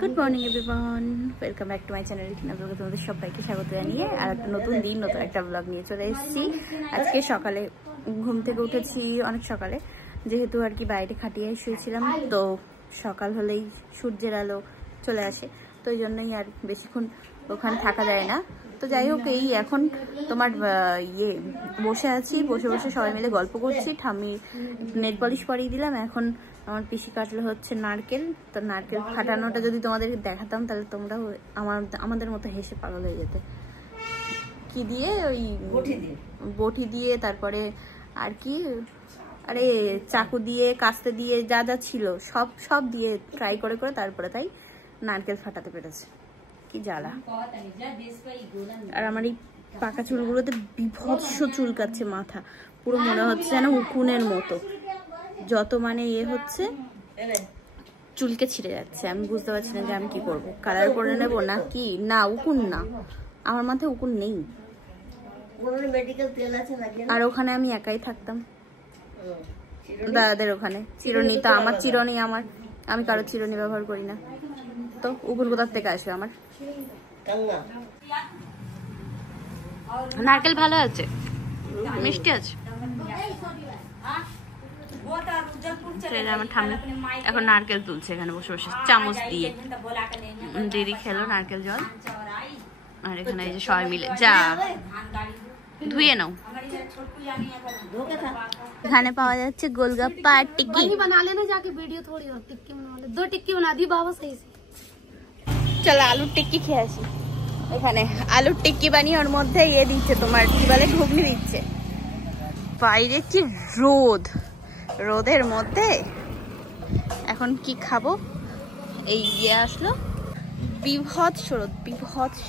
Good morning everyone, welcome back to my channel. আপনাদের তোমাদের সবাইকে স্বাগত জানিয়ে আর একটা নতুন দিন নতুন একটা ব্লগ নিয়ে চলে এসেছি। আজকে সকালে ঘুম থেকে উঠেছি অনেক সকালে, যেহেতু আর কি বাইরে খাটিয়ে শুয়েছিলাম, তো সকাল হলেই সূর্যের আলো চলে আসে, তো ওই জন্যই আর বেশিক্ষণ ওখানে থাকা যায় না। তো যাই হোক, এই এখন তোমার বসে আছি, বসে বসে সবাই মিলে গল্প করছি। ঠাম্মি নেল পলিশ পরিয়ে দিলাম। এখন আমার পিসি কাটলে হচ্ছে নারকেল। তো নারকেল ফাটানোটা যদি তোমাদের দেখাতাম তাহলে তোমরাও আমাদের মতো হেসে পাগল হয়ে যেতে। কি দিয়ে? ওই বটি দিয়ে, তারপরে আর কি, আরে চাকু দিয়ে, কাস্তে দিয়ে, যা যা ছিল সব দিয়ে ট্রাই করে করে তারপরে তাই নারকেল ফাটাতে পেরেছে। কি জ্বালা! আর আমার এই পাকা চুলগুলোতে বিভৎস চুলকাচ্ছে মাথা, পুরো মনে হচ্ছে যেন উকুনের মতো। যত মানে হচ্ছে চুলকে ছিঁড়ে যাচ্ছে। আমি বুঝতে পারছি না যে আমি কি করব, কালার করে নেবো না কি না। উকুন না, আমার মাথায় উকুন নেই। আর ওখানে আমি একাই থাকতাম, দাদাদের ওখানে চিরুনি। তো আমার চিরুনি, আমি কারো চিরুনি ব্যবহার করি না, তো উকুন কোথার থেকে আসে আমার? নারকেল ভালো আছে, মিষ্টি আছে। আমার ঠাম্মি এখন নারকেল তুলছে এখানে বসে বসে চামচ দিয়ে। দিদি খেলো নারকেল জল, আর এখানে এই যে সবাই মিলে যা ধুয়ে নাও। এখানে পাওয়া যাচ্ছে গোলগাপ্পা আর টিক্কি। बना लेना जाके वीडियो थोड़ी और टिक्की बना ले। 2 टिक्की बना दी बाबा सही से। চলো আলুর টিক্কি খেয়ে আসি। এখানে আলুর টিক্কি বানিয়ে ওর মধ্যে দিচ্ছে, তোমার কি বলে, ঘুগনি দিচ্ছে। বাইরে কি রোদ, রোদের মধ্যে এখন কি খাবো? এই আসলো বিভৎস রোদ, বিভৎস।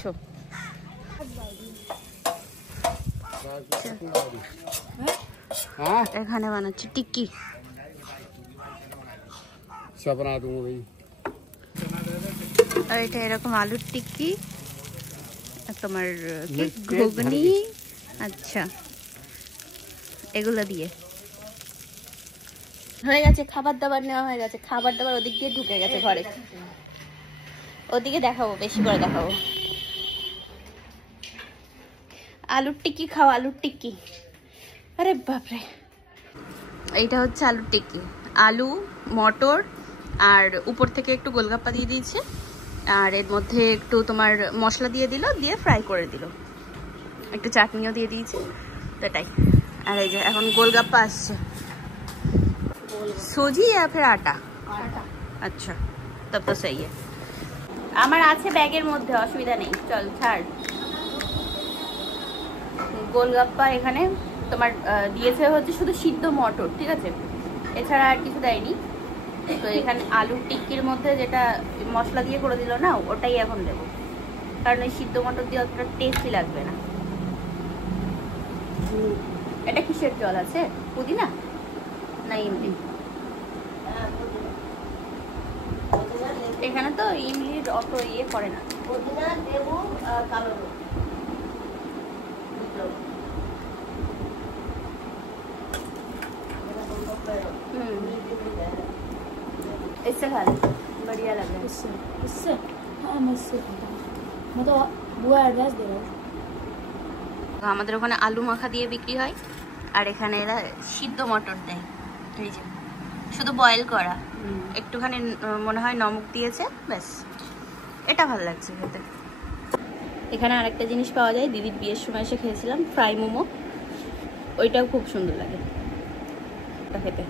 এখানে বানাচ্ছি টিক্কি। আর এটা এরকম আলুর টিক্কি, তোমার ঘুগনি, আচ্ছা এগুলো দিয়ে হয়ে গেছে। খাবার দাবার নেওয়া হয়ে গেছে, খাবার দাবার ওদিক দিয়ে ঢুকে গেছে ঘরে। ওদিকে দেখাবো, বেশি করে দেখাবো। আলুর টিক্কি খাও, আলুর টিক্কি। আরে বাপরে, এইটা হচ্ছে আলুর টিক্কি। আলু, মটর আর উপর থেকে একটু গোলগাপ্পা দিয়ে দিয়েছে, আর এর মধ্যে একটু তোমার মশলা দিয়ে দিল, দিয়ে ফ্রাই করে দিল, একটু চাটনিও দিয়ে দিয়েছে, তো এটাই। আর এই যে এখন গোলগাপ্পা আসছে। सूजी या फिर आटा? अच्छा, तब तो सही है। আমার আছে ব্যাগের মধ্যে, অসুবিধা নেই, চল ছাড়। গোলগাপ্পা এখানে তোমার দিয়েছে হচ্ছে শুধু সিদ্ধ মটর, ঠিক আছে, এছাড়া আর কিছু দেয়নি। তো এখানে আলুর টিক্কির মধ্যে যেটা মশলা দিয়ে করে দিল না, ওটাই এখন দেবো, কারণ এই সিদ্ধ মটর দিয়ে অতটা টেস্টি লাগবে না। এটা কিসের জল আছে? পুদিনা না ইমলি? এখানে তো ইমলির অত ইয়ে করে না। পুদিনা, লেবু, কালো इससे खा ले, बढ़िया लग रहा है। इससे हाँ मैं इससे मतलब वो एड्रेस दे रहा हूँ। আমাদের ওখানে আলু মাখা দিয়ে বিক্রি হয়, আর এখানে এরা সিদ্ধ মটর দেয়। এই যে শুধু বয়েল করা, একটুখানি মনে হয় নমক দিয়েছে, ব্যাস। এটা ভালো লাগছে খেতে। এখানে আরেকটা জিনিস পাওয়া যায়, দিদির বিয়ের সময় এসে খেয়েছিলাম, ফ্রাই মোমো। ওইটাও খুব সুন্দর লাগে খেতে।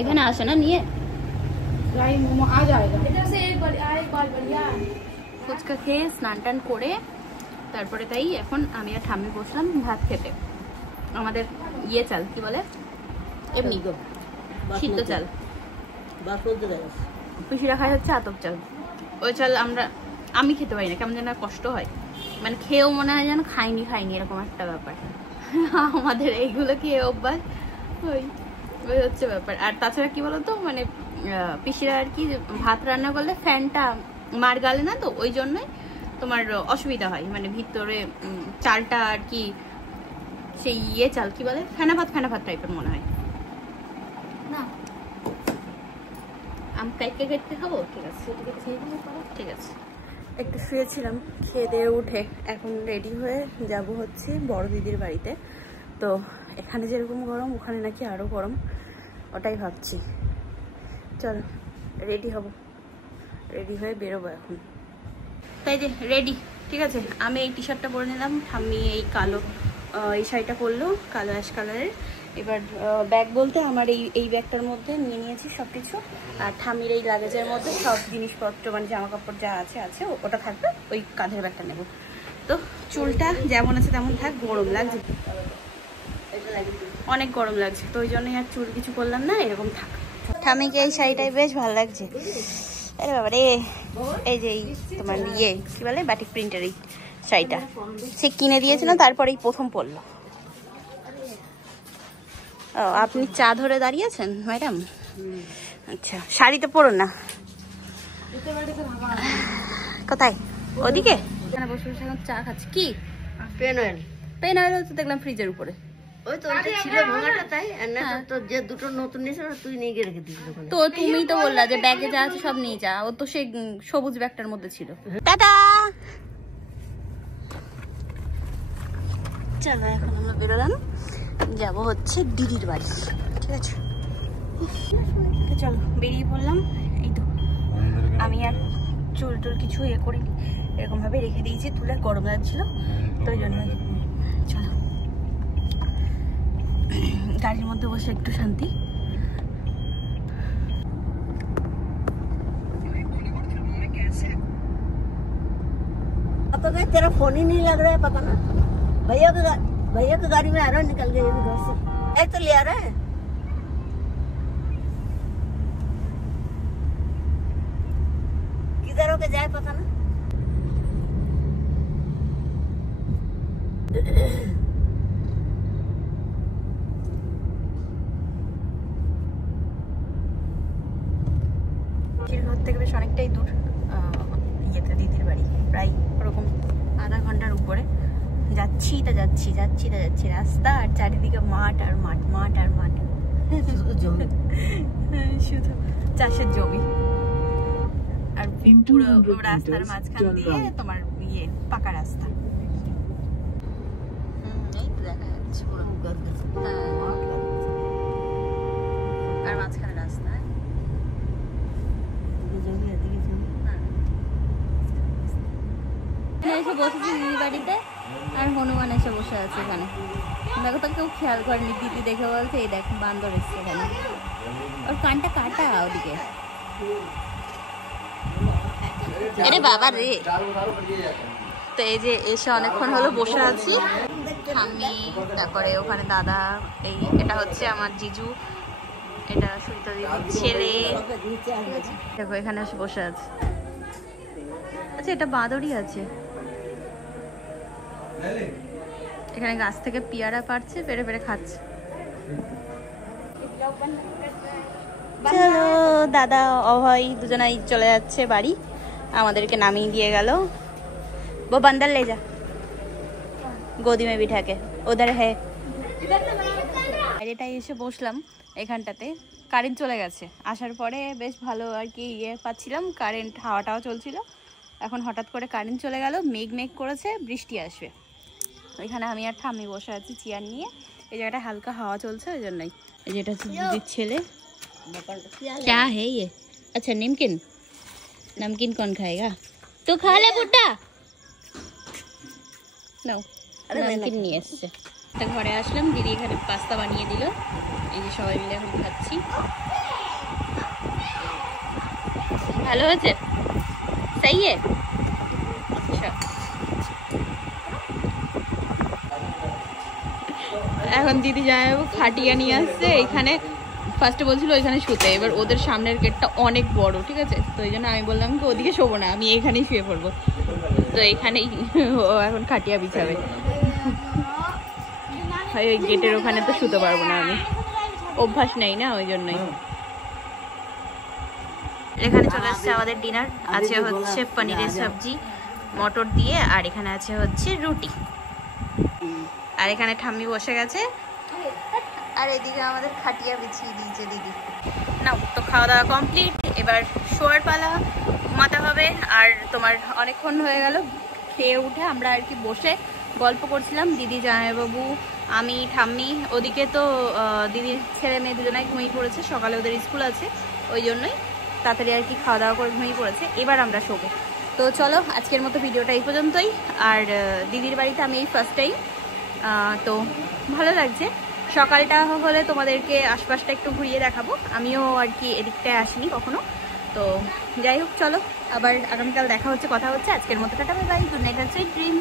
এখানে আসে না নিয়ে, फ्राई मोमो आ जाएगा इधर से। एक बार बढ़िया ফুচকা খেয়ে স্নান টান করে তারপরে তাই এখন আমি আর ঠাম্মি বসলাম ভাত খেতে। আমাদের চাল কি বলে, এমনি সিদ্ধ চাল, পিসিরা খায় হচ্ছে আতপ চাল। ওই চাল আমি খেতে পারি না, কেমন যেন কষ্ট হয়, মানে খেয়েও মনে হয় যেন খাইনি এরকম একটা ব্যাপার। আমাদের এইগুলো খেয়ে অভ্যাস, ওই হচ্ছে ব্যাপার। আর তাছাড়া কি বলতো, মানে পিসিরা আর কি ভাত রান্না করলে ফ্যানটা মার গালে না, তো ওই জন্যই তোমার অসুবিধা হয়, মানে ভিতরে চালটা আর কি সেই চাল কি বলে, ফেনা ভাত টাইপের মনে হয় না। আম কাইটে কাইটে খাবো? ঠিক আছে, ঠিক আছে। একটু শুয়েছিলাম, খেয়ে দিয়ে উঠে এখন রেডি হয়ে যাব হচ্ছে বড় দিদির বাড়িতে। তো এখানে যেরকম গরম ওখানে নাকি আরও গরম, ওটাই ভাবছি। চলো রেডি হব, রেডি হয়ে বেরোবো এখন। তাই যে রেডি, ঠিক আছে। আমি এই টি শার্টটা পরে নিলাম, আমি এই কালো এই শাড়িটা পরলো কালো অ্যাশ কালারের। এবার ব্যাগ বলতে আমার এই ব্যাগটার মধ্যে নিয়ে নিয়েছি সব কিছু, আর ঠামির এই লাগেজের মধ্যে সব জিনিসপত্র মানে জামা কাপড় যা আছে ওটা থাকবে, ওই কাঁধের ব্যাগটা নেব। তো চুলটা যেমন আছে তেমন থাক, গরম লাগছে, অনেক গরম লাগছে, তো ওই জন্যই আর চুল কিছু করলাম না, এরকম থাক। ঠামিকে এই শাড়িটাই বেশ ভালো লাগছে। আরে বাবা রে, এই যে তোমার কি বলে বাটিক প্রিন্টের এই শাড়িটা সে কিনে দিয়েছিল, তারপরেই প্রথম পরলো। ও আপনি চা ধরে দাঁড়িয়েছেন ম্যাডাম? আচ্ছা, শাড়িতে পরো না। কোথায়? ওদিকে এখানে বসে বসে এখন চা খাচ্ছি। কি পেন অয়েল? পেন অয়েল তো দেখলাম ফ্রিজের উপরে। ওই তো ওটা ছিল ভাঙাটা, তাই না? তো যে দুটো নতুন নিয়েছিল তুই নিয়ে গিয়ে রেখে দিয়েছিস ওখানে। তো তুমি তো বললা যে ব্যাগে যা আছে সব নিয়ে যা, ও তো সেই সবুজ ব্যাগটার মধ্যে ছিল। টাটা। চলো এখন আমরা বেরোলাম, যাব হচ্ছে দিদির বাড়ি, ঠিক আছে? চলো বেরিয়ে পড়লাম। এই তো আমি আর চুল টুল কিছু করিনি, এরকম ভাবে রেখে দিয়েছি তুলে, গরম লাগছিল তো ওই জন্য। চলো গাড়ির মধ্যে বসে একটু শান্তি। तेरा फोन ही नहीं लग रहा है, पता ना। भैया की गाड़ी में आ रहा है, निकल गए घर से। एक तो ले आ रहा है, किधर होके जाए पता ना। ঘর থেকে বেশ অনেকটাই দূর ইয়েতে দিদির বাড়ি, প্রায় ওরকম আধা ঘন্টার উপরে। যাচ্ছি তা যাচ্ছি, যাচ্ছি তা যাচ্ছি, রাস্তা আর চারিদিকে মাঠ আর মাঠ, মাঠ আর মাঠ, শুধু চাষের জমি। আর পুরো রাস্তার মাঝখান দিয়ে তোমার পাকা রাস্তা। এই তো দেখা যাচ্ছে পুরো, আর মাঝখানে রাস্তা। এসে বসেছি দিদির বাড়িতে, আর হনুমান এসে বসে আছে এখানে। দেখো তো কেউ খেয়াল করেনি, দিদি দেখে বলছে এই দেখ বান্দর এসছে এখানে, ওর কানটা কাটা ওদিকে। আরে বাবা রে। তো এই যে এসে অনেকক্ষণ হলো বসে আছি, ঠাম্মি, তারপরে ওখানে দাদা, এটা হচ্ছে আমার জিজু, এটা সুরিতা দিদির ছেলে। দেখো এখানে এসে বসে আছে। আচ্ছা এটা বাঁদরই আছে, এখানে গাছ থেকে পেয়ারা পাড়ছে, পেরে পেরে খাচ্ছে। চলো দাদা অভয় দুজনাই চলে যাচ্ছে বাড়ি, আমাদেরকে নামিয়ে দিয়ে গেল। वो बंदर ले जा, गोदी में बिठा के उधर है। বাইরেটাই এসে বসলাম এখানটাতে, কারেন্ট চলে গেছে। আসার পরে বেশ ভালো আর কি পাচ্ছিলাম, কারেন্ট হাওয়াটাও চলছিল। এখন হঠাৎ করে কারেন্ট চলে গেল, মেঘ মেঘ করেছে, বৃষ্টি আসবে। এখানে আমি আর ঠাম্মি বসে আছি চেয়ার নিয়ে, এই জায়গাটা হালকা হাওয়া চলছে ওই জন্যই। এই যেটা হচ্ছে দিদির ছেলে। क्या है ये? अच्छा नमकीन, नमकीन कौन खाएगा? तू खा ले बुड्ढा। নাও নমকিন নিয়ে এসছে। ঘরে আসলাম, দিদি এখানে পাস্তা বানিয়ে দিল, এই যে সবাই মিলে এখন খাচ্ছি। ভালো হয়েছে? তাই আচ্ছা, এখন দিদি যায় খাটিয়া নিয়ে আসছে। এখানে ফার্স্টে বলছিল ওইখানে শুতে, এবার ওদের সামনের গেটটা অনেক বড়, ঠিক আছে? তো ওই জন্য আমি বললাম কি ওদিকে শোবো না, আমি এখানেই শুয়ে পড়বো। তো এখানেই ও এখন খাটিয়া বিছাবে। ওই গেটের ওখানে তো শুতে পারবো না, আমি অভ্যাস নেই না, ওই জন্যই। এখানে চলে আসছে আমাদের ডিনার, আছে হচ্ছে পনিরের সবজি মটর দিয়ে, আর এখানে আছে হচ্ছে রুটি, আর এখানে ঠাম্মি বসে গেছে, আর এদিকে আমাদের খাটিয়া বিছিয়ে দিয়েছে দিদি। নাও তো খাওয়া দাওয়া কমপ্লিট, এবার শোয়ার পালা, ঘুমাতে হবে। আর তোমার অনেকক্ষণ হয়ে গেল খেয়ে উঠে আমরা আর কি বসে গল্প করছিলাম, দিদি, জামাইবাবু, আমি, ঠাম্মি। ওদিকে তো দিদির ছেলে মেয়ে দুজনাই ঘুমিয়ে পড়েছে, সকালে ওদের স্কুল আছে, ওই জন্যই তাড়াতাড়ি আর কি খাওয়া দাওয়া করে ঘুমিয়ে পড়েছে। এবার আমরা শোবো। তো চলো আজকের মতো ভিডিওটা এই পর্যন্তই। আর দিদির বাড়িতে আমি এই ফার্স্ট টাইম, তো ভালো লাগছে। সকালটা হলে তোমাদেরকে আশপাশটা একটু ঘুরিয়ে দেখাবো, আমিও আর কি এদিকটায় আসিনি কখনো। তো যাই হোক, চলো আবার আগামীকাল দেখা হচ্ছে, কথা হচ্ছে। আজকের মতো tata, bye bye, good night, sweet dream.